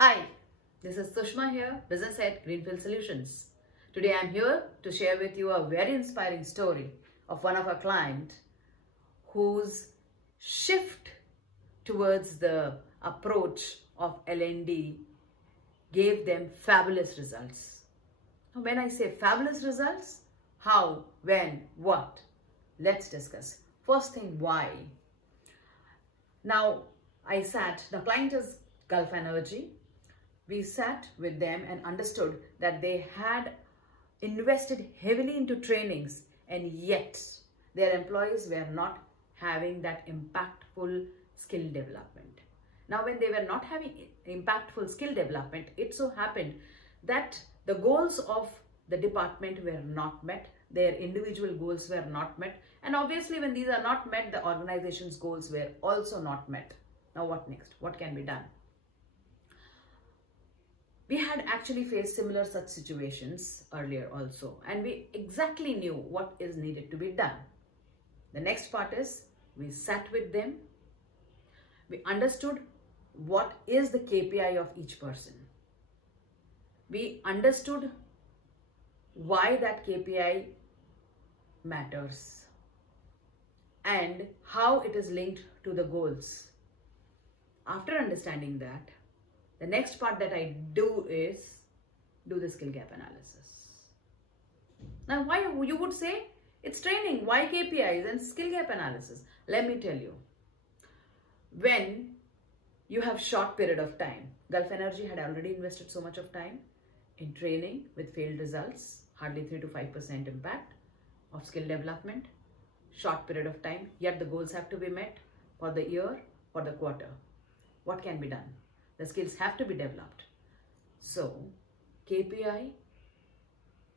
Hi, this is Sushma here, Business at Greenfield Solutions. Today I am here to share with you a very inspiring story of one of our clients whose shift towards the approach of L&D gave them fabulous results. Now, when I say fabulous results, how, when, what? Let's discuss. First thing, why? Now, the client is Gulf Energy. We sat with them and understood that they had invested heavily into trainings, and yet their employees were not having that impactful skill development. Now, when they were not having impactful skill development, it so happened that the goals of the department were not met, their individual goals were not met, and obviously when these are not met, the organization's goals were also not met. Now what next? What can be done? We had actually faced similar such situations earlier also, and we exactly knew what is needed to be done. The next part is we sat with them, we understood what is the KPI of each person. We understood why that KPI matters and how it is linked to the goals. After understanding that, the next part that I do is do the skill gap analysis. Now, why you would say it's training, why KPIs and skill gap analysis? Let me tell you. When you have short period of time, Gulf Energy had already invested so much of time in training with failed results, hardly 3 to 5% impact of skill development, short period of time, yet the goals have to be met for the year, for the quarter. What can be done? The skills have to be developed. So, KPI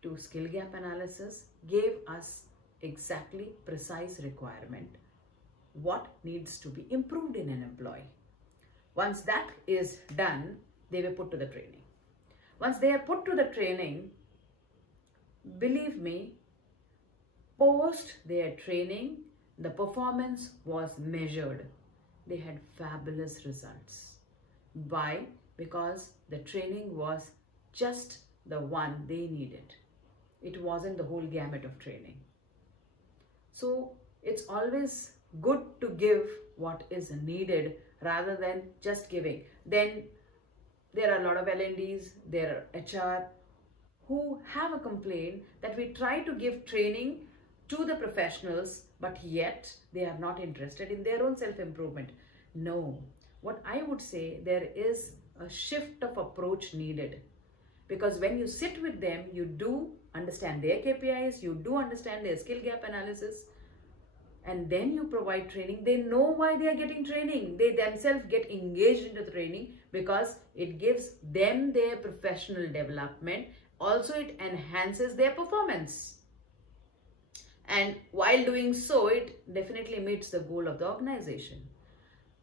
to skill gap analysis gave us exactly precise requirement what needs to be improved in an employee. Once that is done, they were put to the training. Once they are put to the training, believe me, post their training, the performance was measured. They had fabulous results. Why? Because the training was just the one they needed. It wasn't the whole gamut of training. So it's always good to give what is needed rather than just giving. Then there are a lot of L&Ds, there are HR who have a complaint that we try to give training to the professionals, but yet they are not interested in their own self-improvement. No, what I would say, there is a shift of approach needed, because when you sit with them, you do understand their KPIs, you do understand their skill gap analysis, and then you provide training. They know why they are getting training. They themselves get engaged into the training because it gives them their professional development. Also, it enhances their performance. And while doing so, it definitely meets the goal of the organization.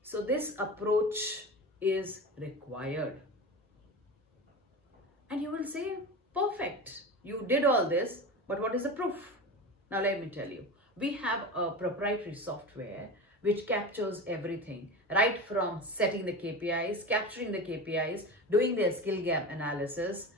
So this approach is required. And you will say, perfect, you did all this, but what is the proof? Now let me tell you. We have a proprietary software which captures everything, right from setting the KPIs, capturing the KPIs, doing their skill gap analysis,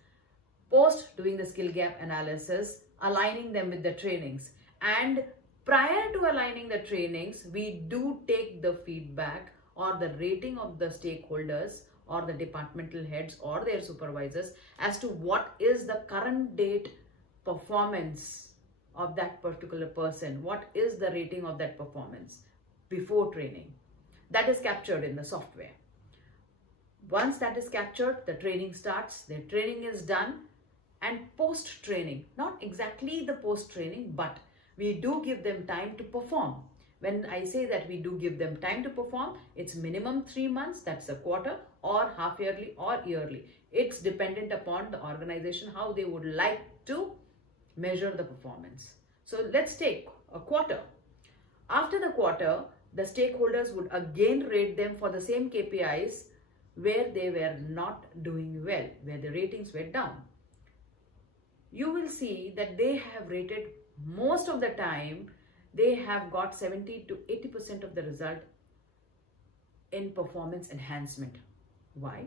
post doing the skill gap analysis, aligning them with the trainings. And prior to aligning the trainings, we do take the feedback or the rating of the stakeholders or the departmental heads or their supervisors as to what is the current date performance of that particular person. What is the rating of that performance before training? That is captured in the software. Once that is captured, the training starts, the training is done, and post-training, not exactly the post-training, but we do give them time to perform. When I say that we do give them time to perform, it's minimum 3 months, that's a quarter, or half yearly or yearly. It's dependent upon the organization, how they would like to measure the performance. So let's take a quarter. After the quarter, the stakeholders would again rate them for the same KPIs where they were not doing well, where the ratings were down. You will see that they have rated most of the time, they have got 70 to 80% of the result in performance enhancement. Why?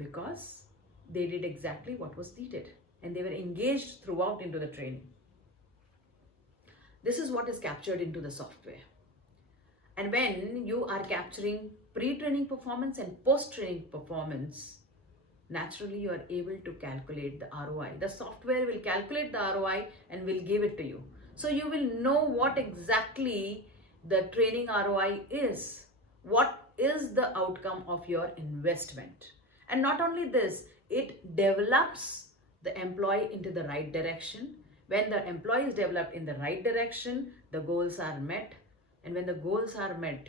because they did exactly what was needed and they were engaged throughout into the training. This is what is captured into the software. And when you are capturing pre-training performance and post-training performance, naturally you are able to calculate the ROI. The software will calculate the ROI and will give it to you. So you will know what exactly the training ROI is. What is the outcome of your investment? And not only this, it develops the employee into the right direction. When the employee is developed in the right direction, the goals are met. And when the goals are met,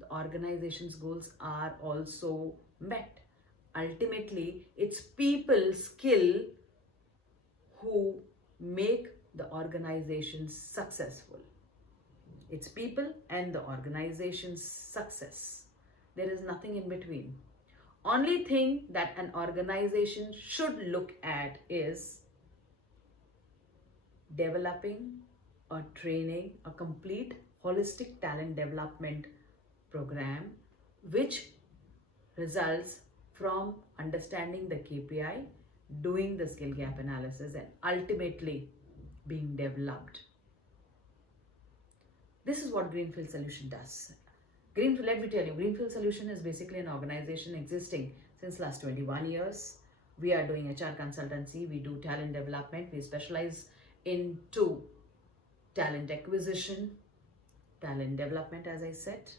the organization's goals are also met. Ultimately, it's people skill who make the organization successful. It's people and the organization's success. There is nothing in between. Only thing that an organization should look at is developing or training a complete holistic talent development program, which results from understanding the KPI, doing the skill gap analysis, and ultimately being developed. This is what Greenfield Solution does. Let me tell you, Greenfield Solution is basically an organization existing since last 21 years. We are doing HR consultancy, we do talent development, we specialize into talent acquisition, talent development, as I said.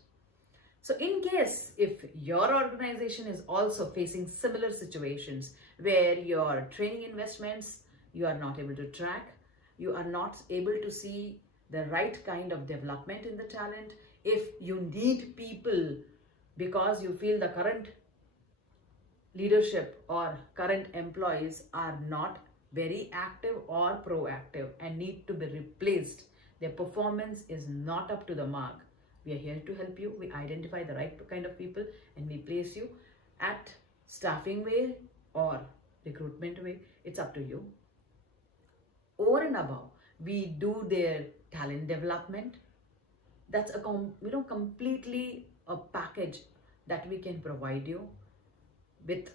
So in case if your organization is also facing similar situations where your training investments, you are not able to track, you are not able to see the right kind of development in the talent, if you need people because you feel the current leadership or current employees are not very active or proactive and need to be replaced, their performance is not up to the mark, we are here to help you. We identify the right kind of people and we place you at staffing way or recruitment way. It's up to you. Over and above, we do their talent development. That's a completely a package that we can provide you with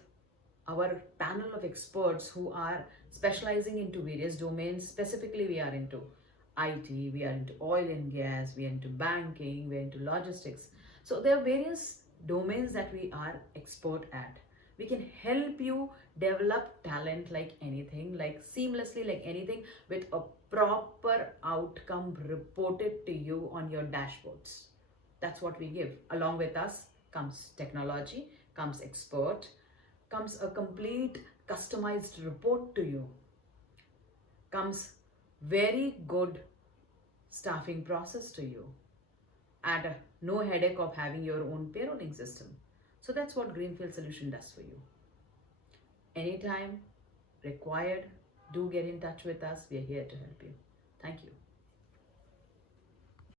our panel of experts who are specializing into various domains. Specifically, we are into IT, we are into oil and gas, we are into banking, we are into logistics. So there are various domains that we are expert at. We can help you develop talent like anything, like seamlessly like anything, with a proper outcome reported to you on your dashboards. That's what we give. Along with us comes technology, comes expert, comes a complete customized report to you, comes very good staffing process to you, and no headache of having your own payrolling system. So that's what Greenfield Solution does for you. Anytime required, do get in touch with us. We are here to help you. Thank you.